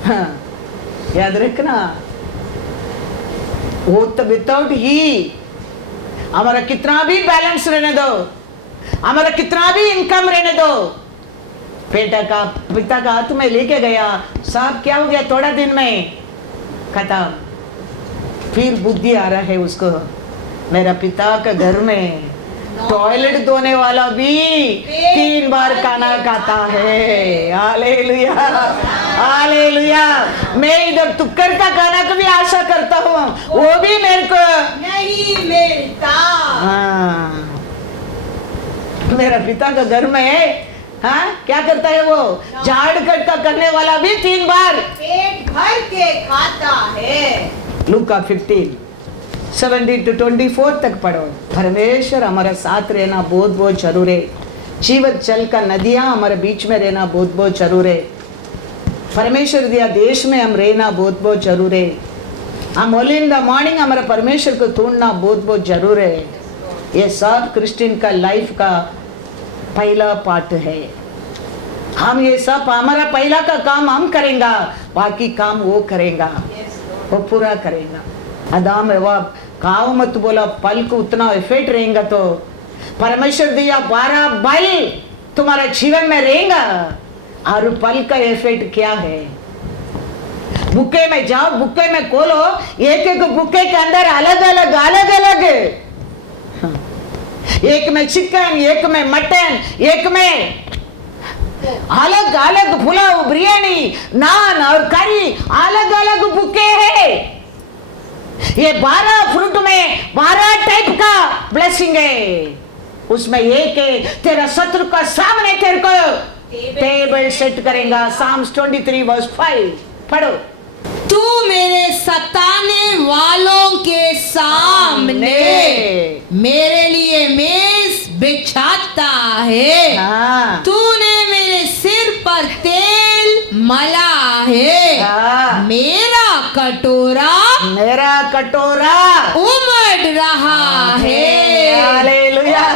हाँ, याद रखना, वो तो विदाउट ही हमारा कितना भी बैलेंस रहने दो, हमारा कितना भी इनकम रहने दो, पिता का हाथ में लेके गया, सब क्या हो गया थोड़ा दिन में खत्म। फिर बुद्धि आ रहा है उसको, मेरा पिता के घर में टॉयलेट धोने वाला भी 3 बार खाना खाता है। Hallelujah, hallelujah. मैं इधर टुक्कर का खाना को भी आशा करता हूँ, वो भी मेरे को नहीं मिलता। हाँ, मेरा पिता का घर में हाँ क्या करता है वो, झाड़ कट का करने वाला भी 3 बार पेट भर के खाता है। लूका 15:17 to 24 तक पढ़ो। परमेश्वर हमारा साथ रहना बहुत बहुत जरूर है। जीवन जल का नदियां हमारे बीच में रहना बहुत बहुत जरूर है। परमेश्वर दिया देश में हम रहना बहुत बहुत जरूर है। हम अर्ली इन द मॉर्निंग हमारा परमेश्वर को ढूंढना बहुत बहुत जरूर है। ये सब क्रिश्चियन का लाइफ का पहला पार्ट है। हम ये सब हमारा पहला का काम हम करेंगे, बाकी काम वो करेगा, वो पूरा करेगा। अदाम एवा गाँव मत बोला, पल को उतना इफेक्ट रहेगा तो परमेश्वर दिया 12 बल तुम्हारा जीवन में रहेगा। और पल का इफेक्ट क्या है? बुके में जाओ, बुके में खोलो, एक एक बुके के अंदर अलग अलग अलग अलग, एक में चिकन, एक में मटन, एक में अलग अलग पुलाव, बिरयानी, नान और करी, अलग अलग बुके है। ये 12 फ्रूट में 12 टाइप का ब्लेसिंग है। उसमें एक है तेरा शत्रु का सामने तेरे को टेबल सेट करेगा। साम्स 23:5 पढ़ो। तू मेरे सताने वालों के सामने मेरे लिए मेज बिछाता है। हाँ। तूने मेरे सिर पर तेल मला है। हाँ। मेरा कटोरा उमड़ रहा है। Hallelujah,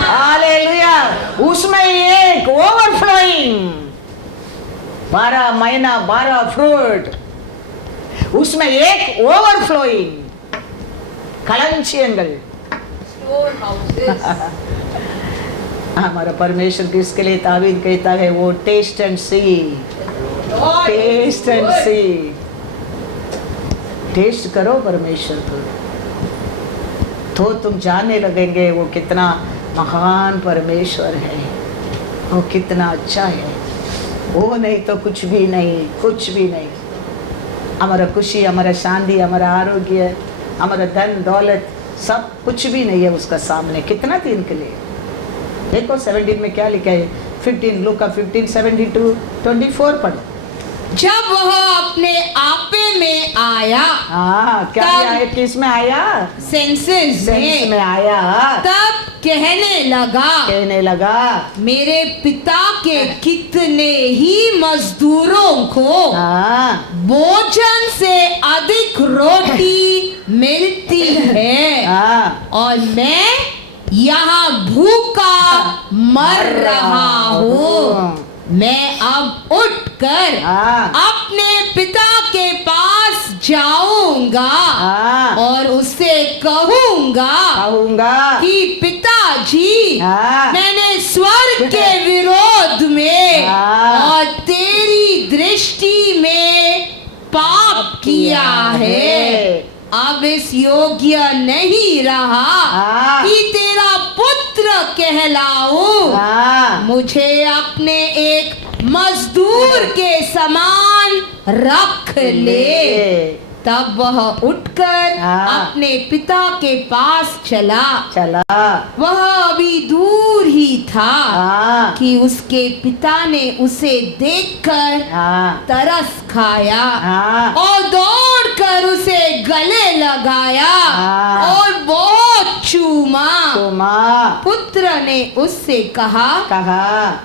hallelujah. उसमें एक ओवरफ्लोइंग, 12 महीना 12 फ्रूट, उसमें एक ओवरफ्लोइंग களஞ்சியங்கள்। हमारा परमेश्वर किसके लिए तावीज़ कहता है? वो taste and see, taste and see. Taste करो परमेश्वर को, तो तुम जानने लगेंगे वो कितना महान परमेश्वर है, वो कितना अच्छा है। वो नहीं तो कुछ भी नहीं, कुछ भी नहीं। हमारा खुशी, हमारा शांति, हमारा आरोग्य, हमारा धन दौलत सब कुछ भी नहीं है उसका सामने। कितना दिन के लिए देखो 17 में क्या लिखा है, 15 लूका 15:17 to 24 पढ़ो। जब वह अपने आपे में आया, हाँ क्या तब- आया? किस में आया? सेंसेस सेंस में आया। तब कहने लगा, मेरे पिता के कितने ही मजदूरों को हाँ भोजन से अधिक रोटी मिलती है, हाँ और मैं यहाँ भूखा मर रहा हूँ। मैं अब उठकर हाँ। अपने पिता के पास जाऊंगा हाँ। और उससे कहूंगा कि पिताजी, हाँ। मैंने स्वर्ग के विरोध में हाँ। और तेरी दृष्टि में पाप किया है। अब इस योग्य नहीं रहा हाँ। कि तेरा पुत्र कहलाऊं। हाँ। मुझे अपने एक मजदूर के समान रख ले। तब वह उठकर हाँ। अपने पिता के पास चला। वह अभी दूर ही था हाँ। कि उसके पिता ने उसे देखकर हाँ। तरस खाया हाँ। और दौड़कर उसे गले लगाया हाँ। और बहुत चूमा। पुत्र ने उससे कहा,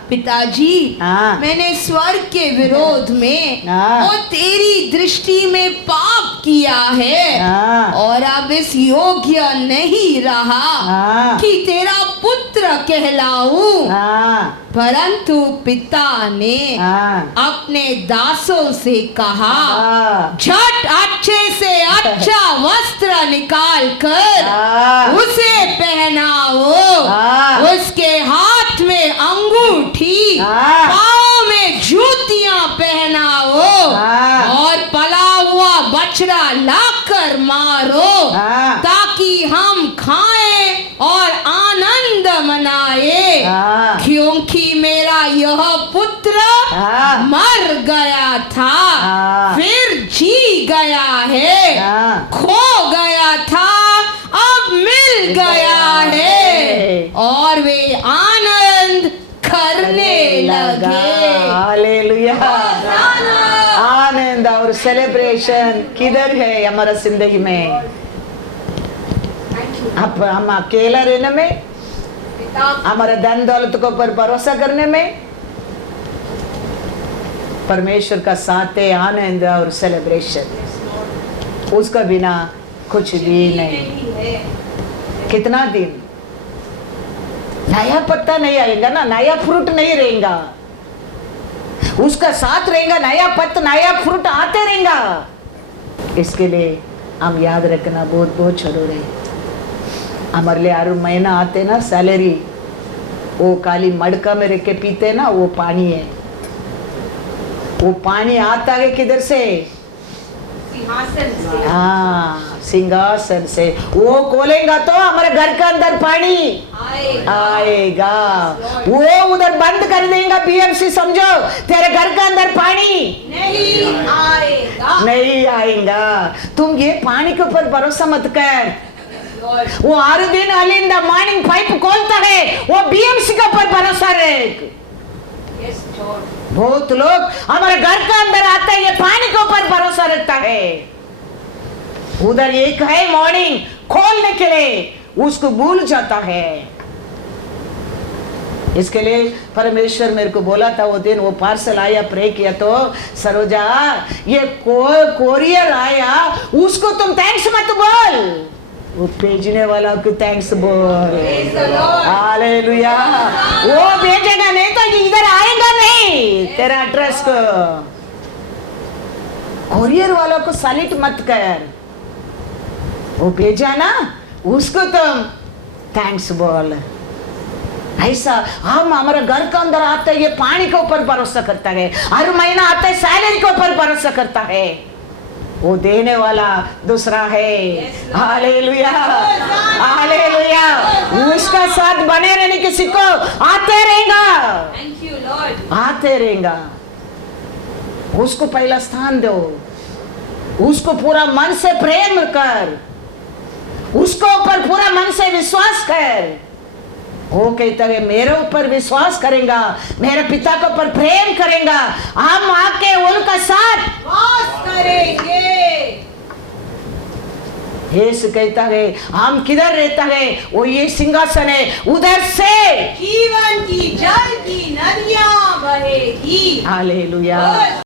पिताजी, हाँ। मैंने स्वर्ग के विरोध में हाँ। और तेरी दृष्टि में पाप किया है, हाँ। और अब इस योग्य नहीं रहा हाँ। कि तेरा पुत्र कहलाऊं। हाँ परंतु पिता ने हाँ अपने दासों से कहा, हाँ झट अच्छे से अच्छा वस्त्र निकाल कर हाँ। उसे पहनाओ, हाँ। उसके हाथ में अंगूठी, हाँ। पाँव में जूतियां पहनाओ, हाँ। और पला हुआ बछड़ा लाकर मारो, हाँ। ताकि हम खाएं और आनंद मनाए। हाँ। क्योंकि मेरा यह पुत्र हाँ। मर गया था, हाँ। फिर जी गया है, हाँ। खो गया था, अब मिल गया है, और वे आनंद करने लगे। हालेलुया। आनंद और सेलिब्रेशन किधर है हमारा जिंदगी में? अब हम अकेला रहने में, हमारे धन दौलत को पर भरोसा करने में? परमेश्वर का साथ है आनंद और सेलिब्रेशन, उसका बिना कुछ भी नहीं। कितना दिन नया पत्ता नहीं आएगा ना, नया फ्रूट नहीं रहेगा, उसका साथ रहेगा, नया पत्ता नया फ्रूट आते रहेगा। इसके लिए हम याद रखना बहुत बहुत जरूरी है। हमारे लिए हर महीना आते ना सैलरी, वो काली मड़का में रख के पीते ना, वो पानी है। वो पानी आता है किधर से? हाँ, सिंहासन से। वो खोलेगा तो हमारे घर के अंदर पानी आएगा। वो उधर बंद कर देगा बीएमसी, समझो तेरे घर के अंदर पानी नहीं आएगा। तुम ये पानी के ऊपर भरोसा मत कर। वो हर दिन early in the morning pipe खोलता है, वो बीएमसी के ऊपर भरोसा रख। बहुत लोग हमारे घर के अंदर आते हैं, ये पानी के ऊपर भरोसा रखता है। उधर एक है मॉर्निंग खोलने के लिए, उसको भूल जाता है। इसके लिए परमेश्वर मेरे को बोला था वो दिन, वो पार्सल आया, प्रे किया तो सरोजा ये कोरियर आया, उसको तुम थैंक्स मत बोल, वो भेजने वाला को थैंक्स बोल। हालेलुया। वो भेजेगा नहीं तो इधर आएगा नहीं तेरा एड्रेस को। कोरियर वाला को सैल्यूट मत कर, वो भेजा ना उसको तुम थैंक्स बोल। ऐसा हम हमारे घर के अंदर आते हैं, ये पानी के ऊपर भरोसा करता है, हर महीना आता है सैलरी के ऊपर भरोसा करता है। वो देने वाला दूसरा है। Hallelujah hallelujah. उसका साथ बने रहने किसी को आते रहेगा, आते रहेगा। उसको पहला स्थान दो, उसको पूरा मन से प्रेम कर, उसको ऊपर पूरा मन से विश्वास कर। वो कहता है मेरे ऊपर विश्वास करेगा, मेरे पिता के ऊपर प्रेम करेगा, हम आके उनका साथ वास करेंगे। यीशु कहता है हम किधर रहता है? वो ये सिंहासन है, उधर से जीवन की जल की नदियां बहेगी। हालेलुया।